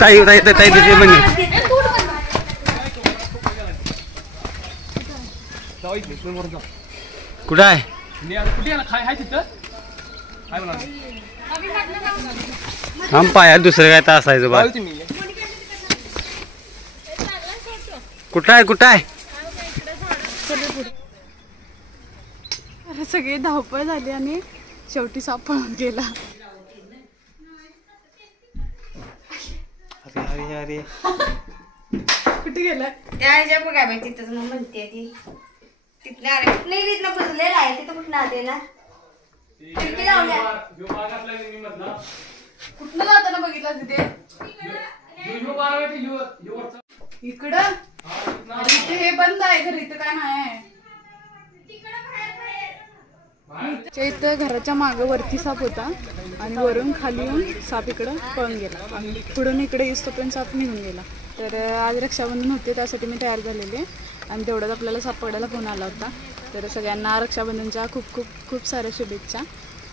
ताई ताई ताई तिथे म्हणजे कुठं आहे? आम पाया दुसरं काय तर असायचं बा. कुठं आहे कुठं आहे? सगळी धावपळ झाली आणि शेवटी साप पळून गेला. अरे अरे कुठे गेला? त्या ह्याच्या बघा बाई तिथंच मग म्हणते ती तिथनं अरे कुठं नाही तिथनं पुजलेलं आहे तिथं कुठं आले ना खिडकी लावल्या कुठनं जाताना बघितलं तिथे? इकडं इथे हे बंद आहे घर, इथं काय नाही आहे. इथं घराच्या मागं वरती साप होता आणि वरून खाली येऊन साप इकडं पळून गेला आणि पुढून इकडे येऊस तोपर्यंत साप निघून गेला. तर आज रक्षाबंधन होते त्यासाठी मी तयार झालेली आहे आणि तेवढ्यात आपल्याला साप पकडायला फोन आला होता. तर सगळ्यांना रक्षाबंधनच्या खूप खूप खूप साऱ्या शुभेच्छा.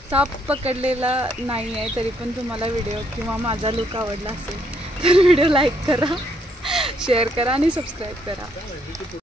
साप पकडलेला नाही आहे तरी पण तुम्हाला व्हिडिओ किंवा माझा लुक आवडला असेल तर व्हिडिओ लाईक करा, शेअर करा आणि सबस्क्राईब करा.